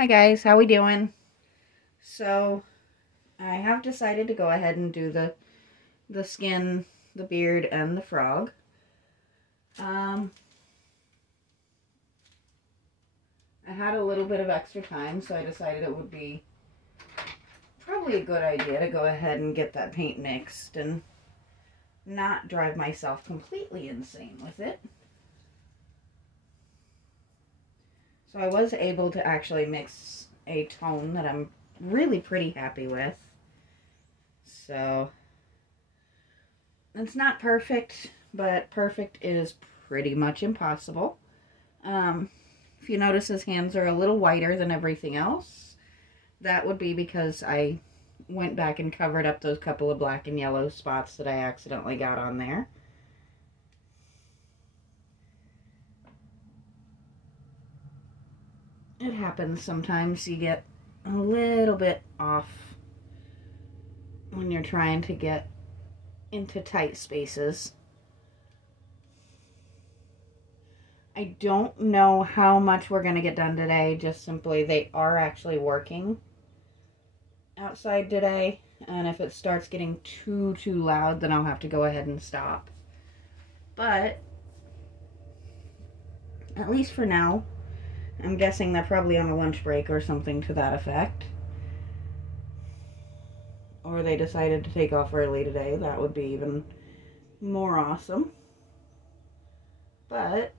Hi guys, how we doing? So, I have decided to go ahead and do the skin, the beard, and the frog. I had a little bit of extra time, so I decided it would be probably a good idea to go ahead and get that paint mixed and not drive myself completely insane with it. So I was able to actually mix a tone that I'm really pretty happy with. So it's not perfect, but perfect is pretty much impossible. If you notice his hands are a little whiter than everything else, that would be because I went back and covered up those couple of black and yellow spots that I accidentally got on there. It happens sometimes. You get a little bit off when you're trying to get into tight spaces. I don't know how much we're going to get done today. Just simply, they are actually working outside today. And if it starts getting too loud, then I'll have to go ahead and stop. But at least for now, I'm guessing they're probably on a lunch break or something to that effect. Or they decided to take off early today. That would be even more awesome. But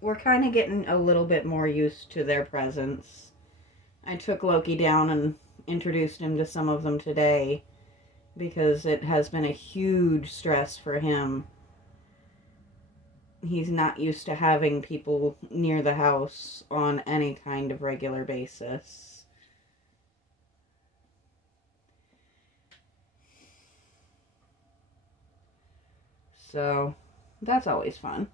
we're kind of getting a little bit more used to their presence. I took Loki down and introduced him to some of them today because it has been a huge stress for him. He's not used to having people near the house on any kind of regular basis. So, that's always fun.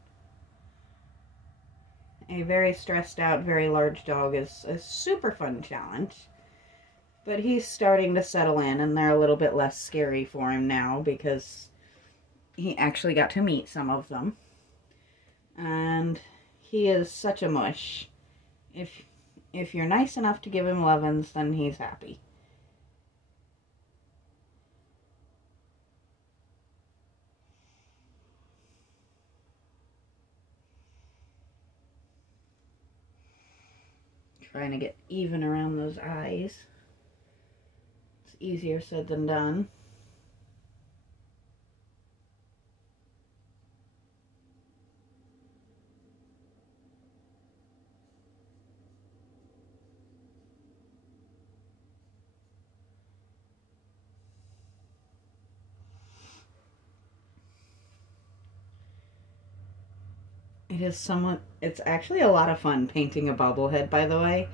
A very stressed out, very large dog is a super fun challenge. But he's starting to settle in, and they're a little bit less scary for him now because he actually got to meet some of them. And he is such a mush. If you're nice enough to give him lovin's, then he's happy. Trying to get even around those eyes. It's easier said than done. It's actually a lot of fun painting a bobblehead, by the way.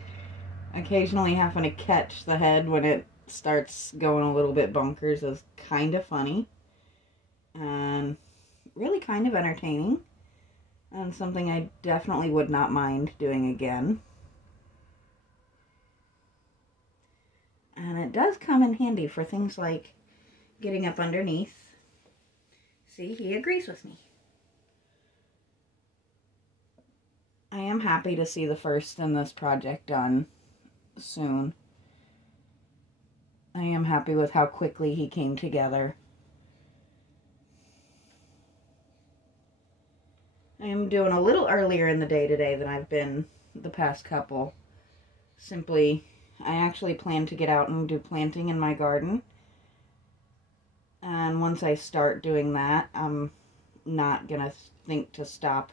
Occasionally having to catch the head when it starts going a little bit bonkers is kind of funny. And really kind of entertaining. And something I definitely would not mind doing again. And it does come in handy for things like getting up underneath. See, he agrees with me. I am happy to see the first in this project done soon. I am happy with how quickly he came together. I am doing a little earlier in the day today than I've been the past couple. Simply, I actually plan to get out and do planting in my garden. And once I start doing that, I'm not gonna think to stop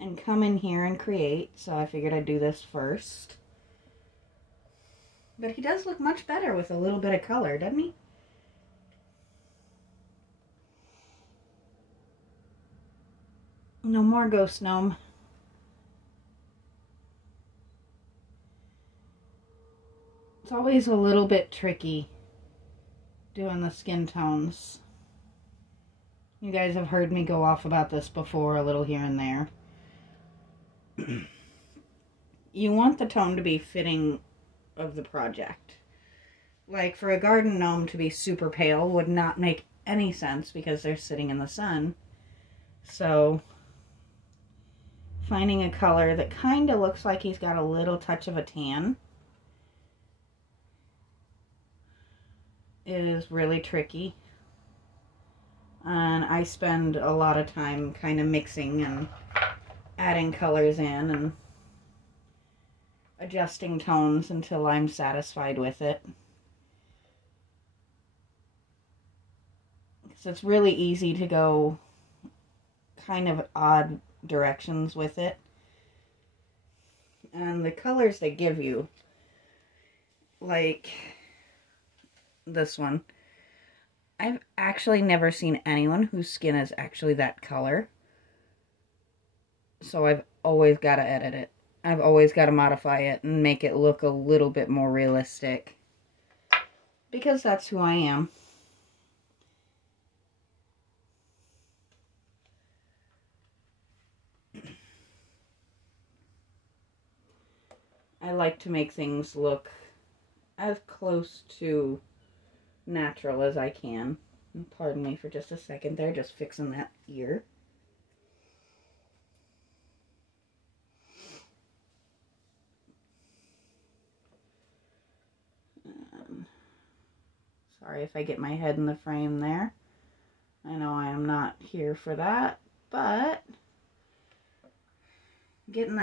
and come in here and create, so I figured I'd do this first. But he does look much better with a little bit of color, doesn't he? No more ghost gnome. It's always a little bit tricky doing the skin tones. You guys have heard me go off about this before, a little here and there. You want the tone to be fitting of the project. Like, for a garden gnome to be super pale would not make any sense because they're sitting in the sun. So, finding a color that kind of looks like he's got a little touch of a tan is really tricky. And I spend a lot of time kind of mixing and adding colors in and adjusting tones until I'm satisfied with it. So it's really easy to go kind of odd directions with it. And the colors they give you, like this one, I've actually never seen anyone whose skin is actually that color. So I've always got to edit it. I've always got to modify it and make it look a little bit more realistic. Because that's who I am. I like to make things look as close to natural as I can. Pardon me for just a second there, just fixing that ear. Sorry if I get my head in the frame there. I know I am not here for that, but getting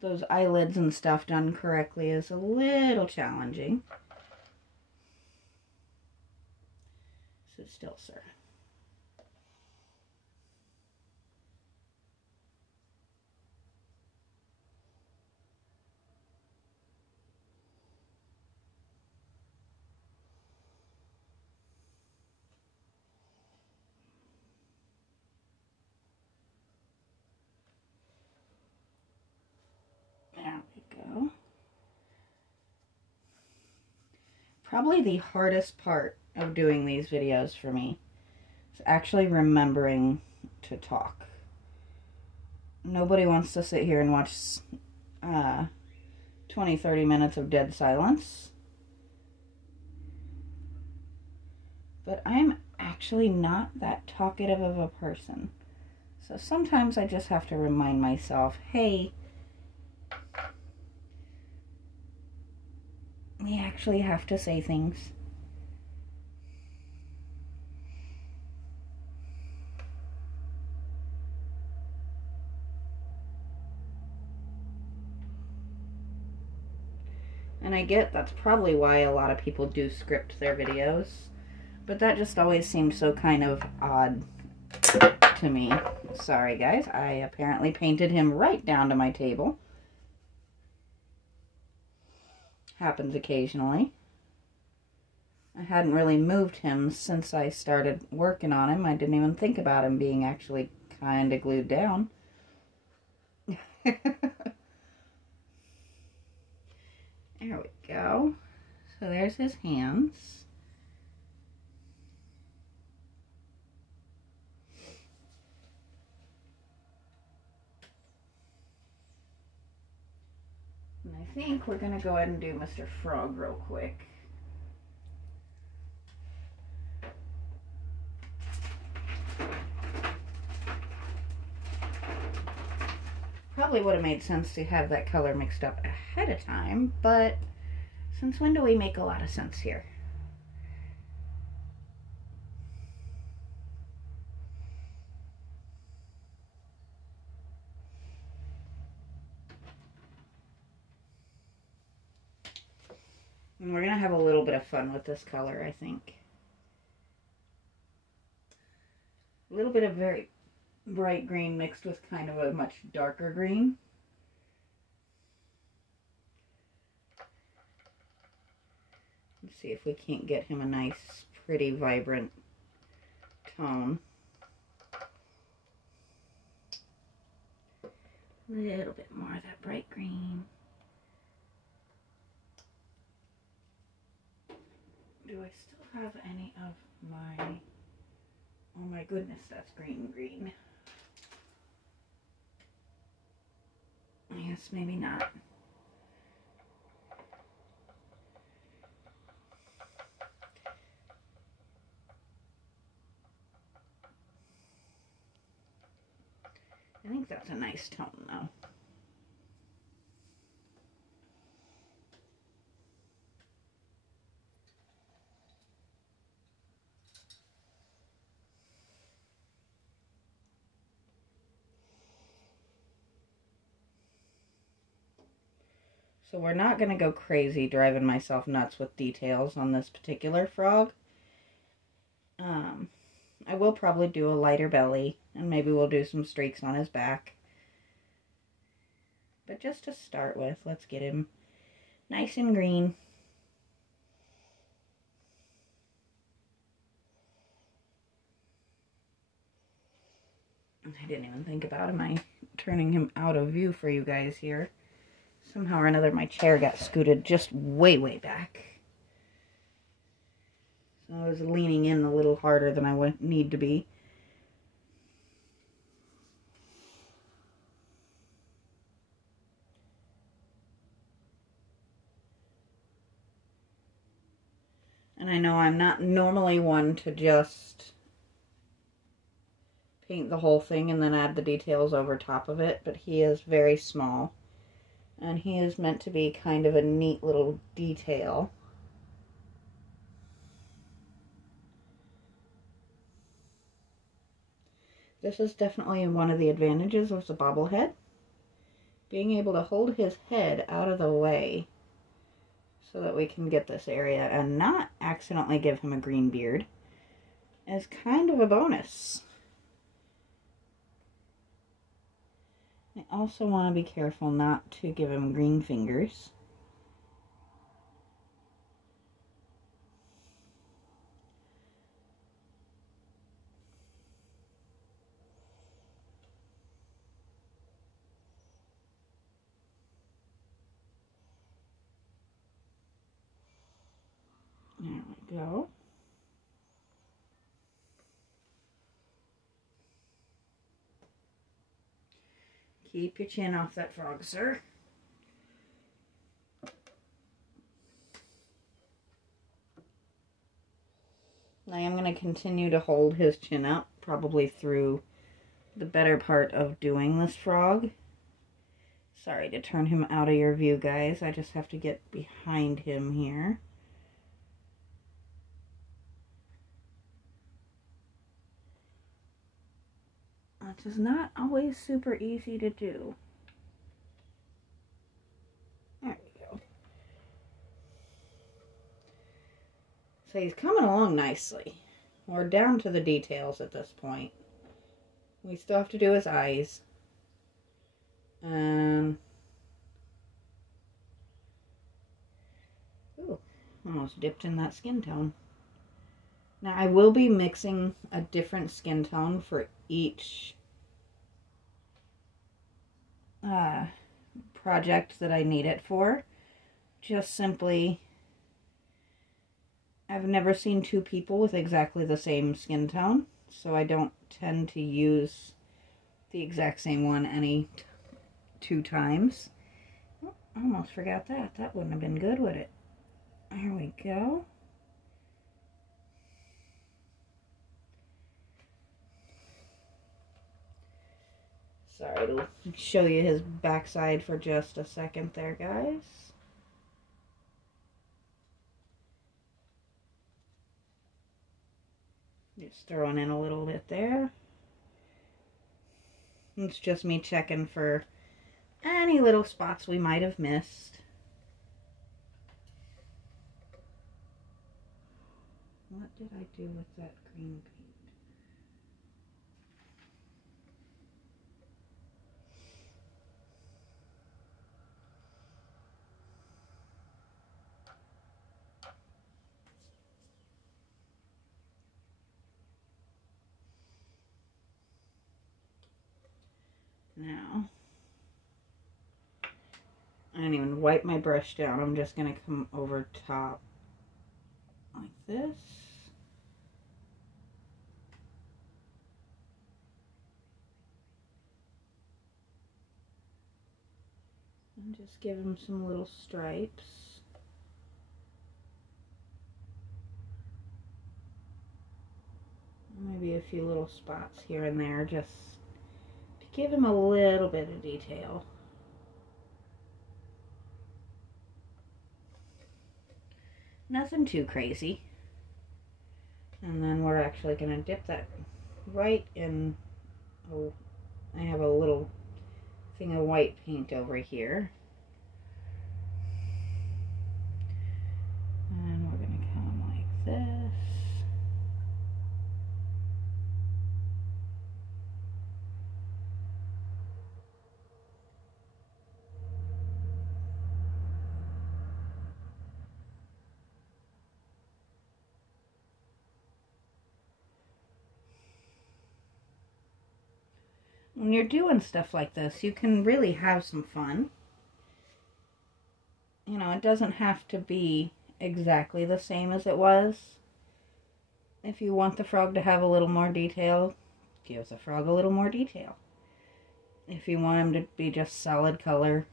those eyelids and stuff done correctly is a little challenging. Sit still, sir. There we go. Probably the hardest part of doing these videos for me is actually remembering to talk. Nobody wants to sit here and watch 20-30 minutes of dead silence. But I'm actually not that talkative of a person. So sometimes I just have to remind myself, hey, we actually have to say things. And I get that's probably why a lot of people do script their videos, but that just always seemed so kind of odd to me. Sorry guys, I apparently painted him right down to my table. Happens occasionally. I hadn't really moved him since I started working on him. I didn't even think about him being actually kind of glued down. There we go. So there's his hands. And I think we're going to go ahead and do Mr. Frog real quick. Probably would have made sense to have that color mixed up ahead of time, but since when do we make a lot of sense here? And we're going to have a little bit of fun with this color, I think. A little bit of very bright green mixed with kind of a much darker green. Let's see if we can't get him a nice, pretty, vibrant tone. A little bit more of that bright green. Do I still have any of my... Oh my goodness, that's green. I guess maybe not. I think that's a nice nice tone though. So we're not going to go crazy driving myself nuts with details on this particular frog. I will probably do a lighter belly, and maybe we'll do some streaks on his back. But just to start with, let's get him nice and green. I didn't even think about turning him out of view for you guys here. Somehow or another, my chair got scooted just way, way back. So I was leaning in a little harder than I would need to be. And I know I'm not normally one to just paint the whole thing and then add the details over top of it, but he is very small. And he is meant to be kind of a neat little detail. This is definitely one of the advantages of the bobblehead. Being able to hold his head out of the way so that we can get this area and not accidentally give him a green beard is kind of a bonus. I also want to be careful not to give him green fingers. There we go. Keep your chin off that frog, sir. I am going to continue to hold his chin up, probably through the better part of doing this frog. Sorry to turn him out of your view, guys. I just have to get behind him here. Which is not always super easy to do. There we go. So he's coming along nicely. We're down to the details at this point. We still have to do his eyes. Ooh, almost dipped in that skin tone. Now I will be mixing a different skin tone for each project that I need it for. Just simply, I've never seen two people with exactly the same skin tone, so I don't tend to use the exact same one two times. Oh, I almost forgot that. That wouldn't have been good, would it? There we go. Sorry to show you his backside for just a second there, guys. Just throwing in a little bit there. It's just me checking for any little spots we might have missed. What did I do with that green paint? Now, I didn't even wipe my brush down. I'm just going to come over top like this. And just give him some little stripes. Maybe a few little spots here and there just to give him a little bit of detail. Nothing too crazy. And then we're actually going to dip that right in. Oh, I have a little thing of white paint over here. And we're going to come like this. When you're doing stuff like this, you can really have some fun. You know, it doesn't have to be exactly the same as it was. If you want the frog to have a little more detail, give the frog a little more detail. If you want him to be just solid color,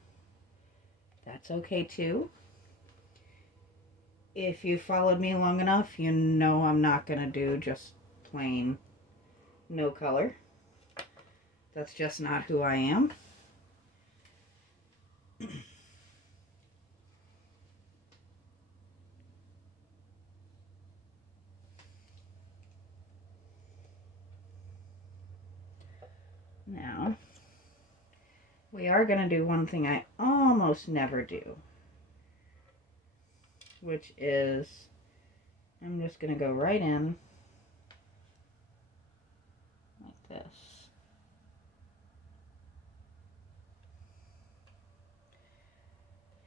that's okay too. If you followed me long enough, you know I'm not going to do just plain no color. That's just not who I am. Now, we are going to do one thing I almost never do, which is I'm just going to go right in like this.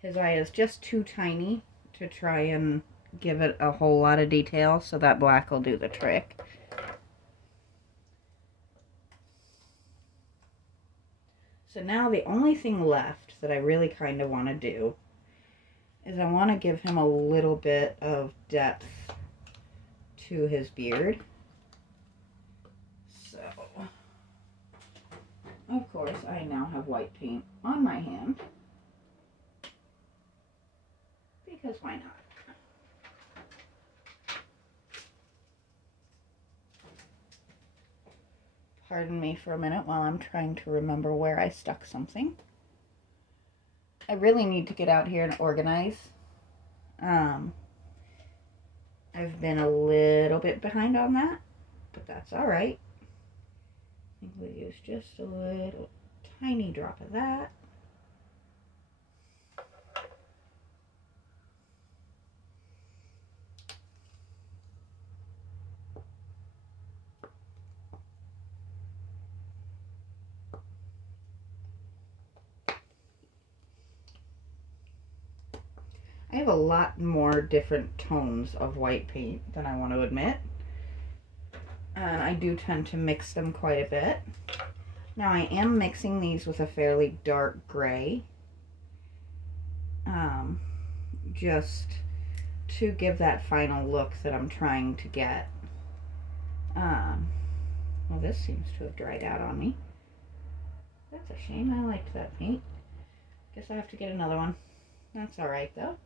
His eye is just too tiny to try and give it a whole lot of detail, so that black will do the trick. So now the only thing left that I really kind of want to do is I want to give him a little bit of depth to his beard. So, of course, I now have white paint on my hand. Because why not? Pardon me for a minute while I'm trying to remember where I stuck something. I really need to get out here and organize. I've been a little bit behind on that, but that's alright. I think we'll use just a little tiny drop of that. I have a lot more different tones of white paint than I want to admit. And I do tend to mix them quite a bit. Now I am mixing these with a fairly dark gray. Just to give that final look that I'm trying to get. Well, this seems to have dried out on me. That's a shame. I liked that paint. Guess I have to get another one. That's alright though.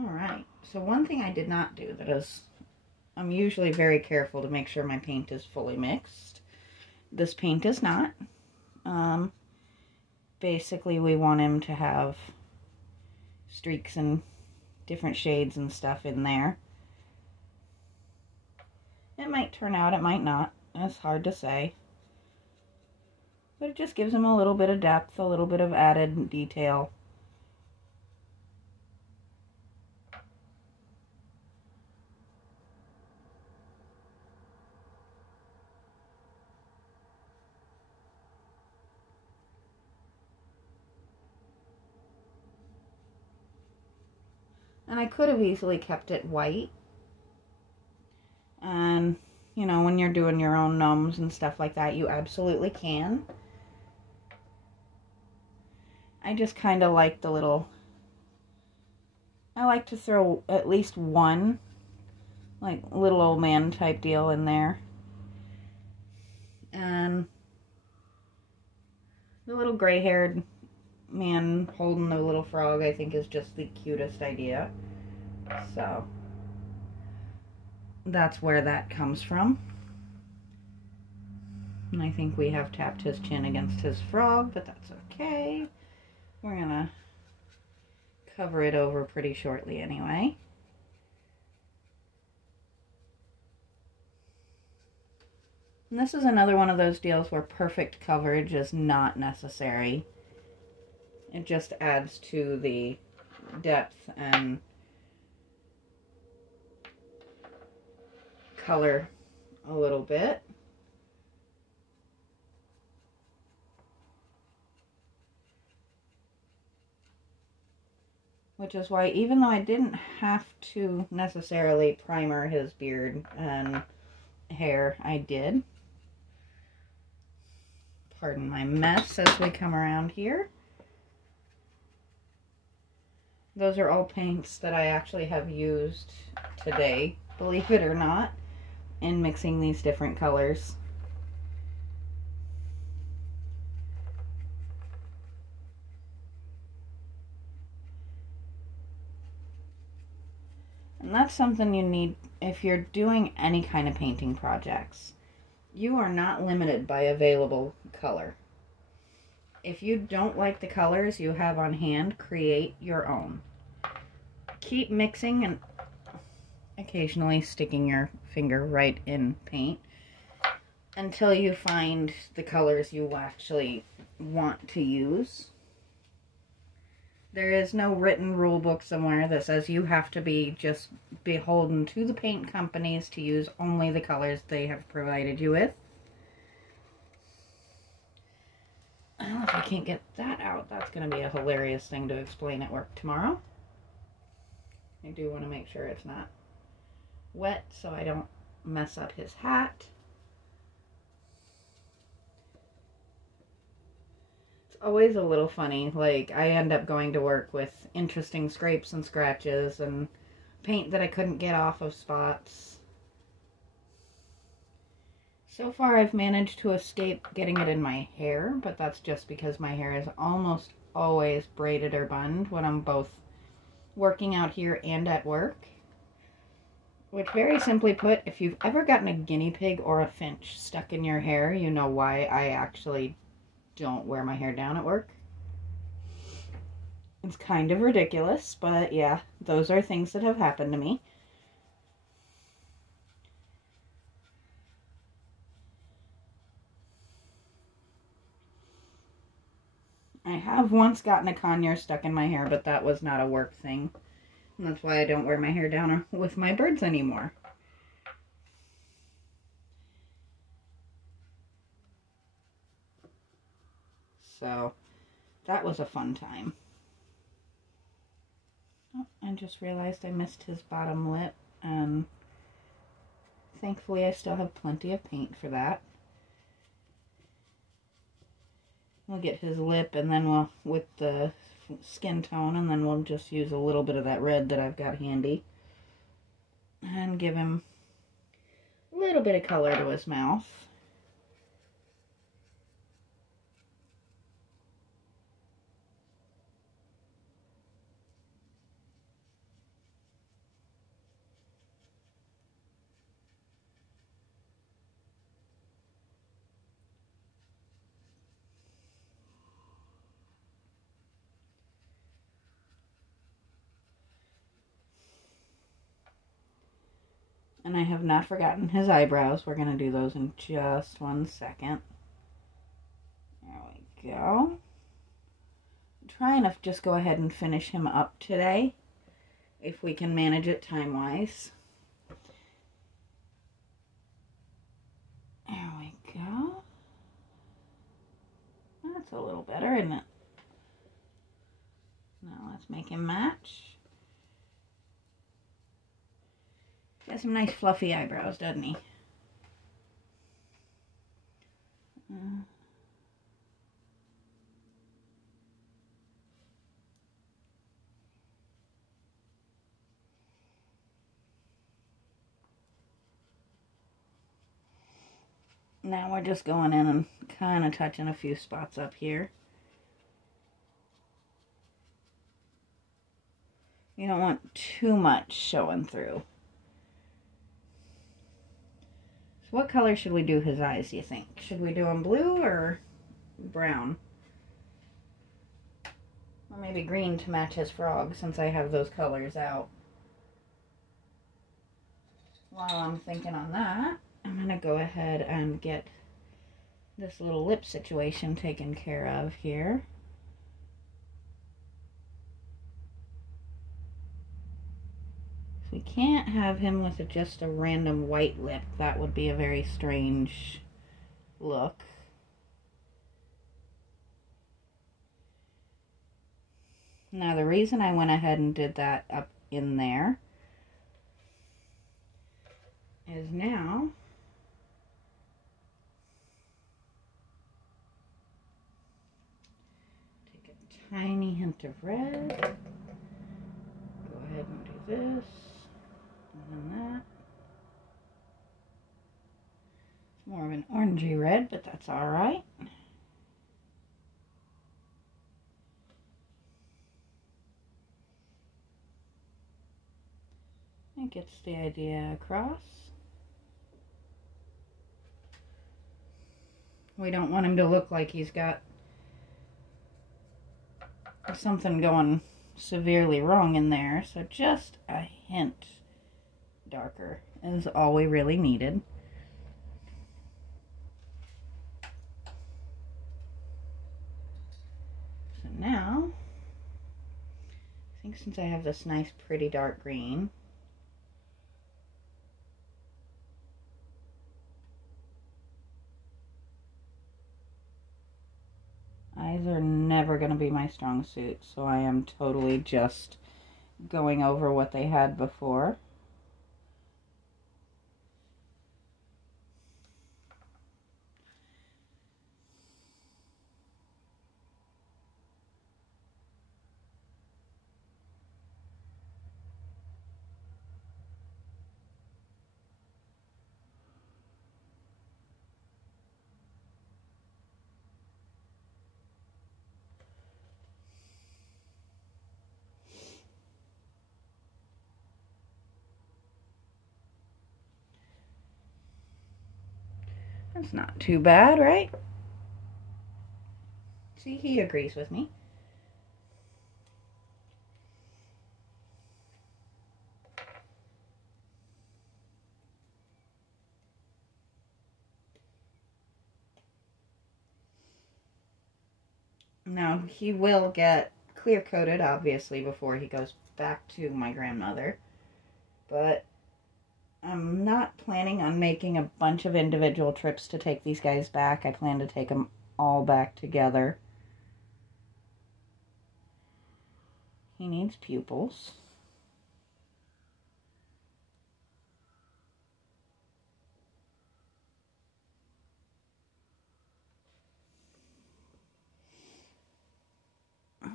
Alright, so one thing I did not do that is, I'm usually very careful to make sure my paint is fully mixed. This paint is not. Basically we want him to have streaks and different shades and stuff in there. It might turn out, it might not. It's hard to say. But it just gives him a little bit of depth, a little bit of added detail. And I could have easily kept it white and, you know, when you're doing your own gnomes and stuff like that, you absolutely can. I just kind of like the little... I like to throw at least one, like, little old man type deal in there. And the little gray-haired man holding the little frog, I think, is just the cutest idea. So, that's where that comes from. And I think we have tapped his chin against his frog, but that's okay. We're gonna cover it over pretty shortly anyway. And this is another one of those deals where perfect coverage is not necessary. It just adds to the depth and color a little bit. Which is why, even though I didn't have to necessarily primer his beard and hair, I did. Pardon my mess as we come around here. Those are all paints that I actually have used today, believe it or not, in mixing these different colors. And that's something you need if you're doing any kind of painting projects. You are not limited by available color. If you don't like the colors you have on hand, create your own. Keep mixing and occasionally sticking your finger right in paint until you find the colors you actually want to use. There is no written rule book somewhere that says you have to be just beholden to the paint companies to use only the colors they have provided you with. Well, if I can't get that out, that's going to be a hilarious thing to explain at work tomorrow. I do want to make sure it's not wet so I don't mess up his hat. Always a little funny. Like, I end up going to work with interesting scrapes and scratches and paint that I couldn't get off of spots. So far I've managed to escape getting it in my hair, but that's just because my hair is almost always braided or bunned when I'm both working out here and at work. Which, very simply put, if you've ever gotten a guinea pig or a finch stuck in your hair, you know why I actually don't wear my hair down at work. It's kind of ridiculous, but yeah, those are things that have happened to me. I have once gotten a conure stuck in my hair, but that was not a work thing. And that's why I don't wear my hair down with my birds anymore. So, that was a fun time. Oh, I just realized I missed his bottom lip, and thankfully I still have plenty of paint for that. We'll get his lip, and then we'll, with the skin tone, and then we'll just use a little bit of that red that I've got handy. And give him a little bit of color to his mouth. And I have not forgotten his eyebrows. We're going to do those in just 1 second. There we go. I'm trying to just go ahead and finish him up today, if we can manage it time-wise. There we go. That's a little better, isn't it? Now let's make him match. He has some nice fluffy eyebrows, doesn't he? Now we're just going in and kind of touching a few spots up here. You don't want too much showing through. So what color should we do his eyes, do you think? Should we do them blue or brown? Or maybe green to match his frog, since I have those colors out. While I'm thinking on that, I'm going to go ahead and get this little lip situation taken care of here. So we can't have him with just a random white lip. That would be a very strange look. Now the reason I went ahead and did that up in there is now take a tiny hint of red, go ahead and do this, and then that. It's more of an orangey red, but that's all right. It gets the idea across. We don't want him to look like he's got something going severely wrong in there, so just a hint darker is all we really needed. So now, I think since I have this nice pretty dark green, eyes are never going to be my strong suit, so I am totally just going over what they had before. That's not too bad, right? See, he agrees with me. Now, he will get clear coated, obviously, before he goes back to my grandmother. But I'm not planning on making a bunch of individual trips to take these guys back. I plan to take them all back together. He needs pupils.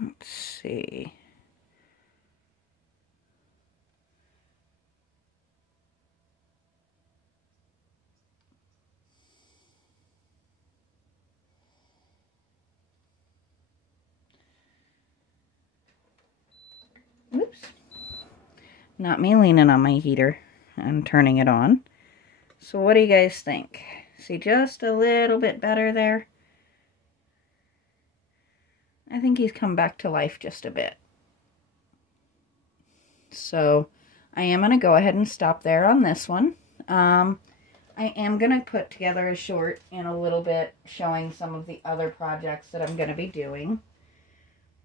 Let's see. Oops. Not me leaning on my heater and turning it on. So what do you guys think? See, just a little bit better there? I think he's come back to life just a bit. So I am going to go ahead and stop there on this one. I am going to put together a short in a little bit showing some of the other projects that I'm going to be doing.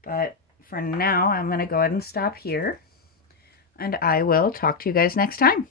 But for now, I'm going to go ahead and stop here. And I will talk to you guys next time.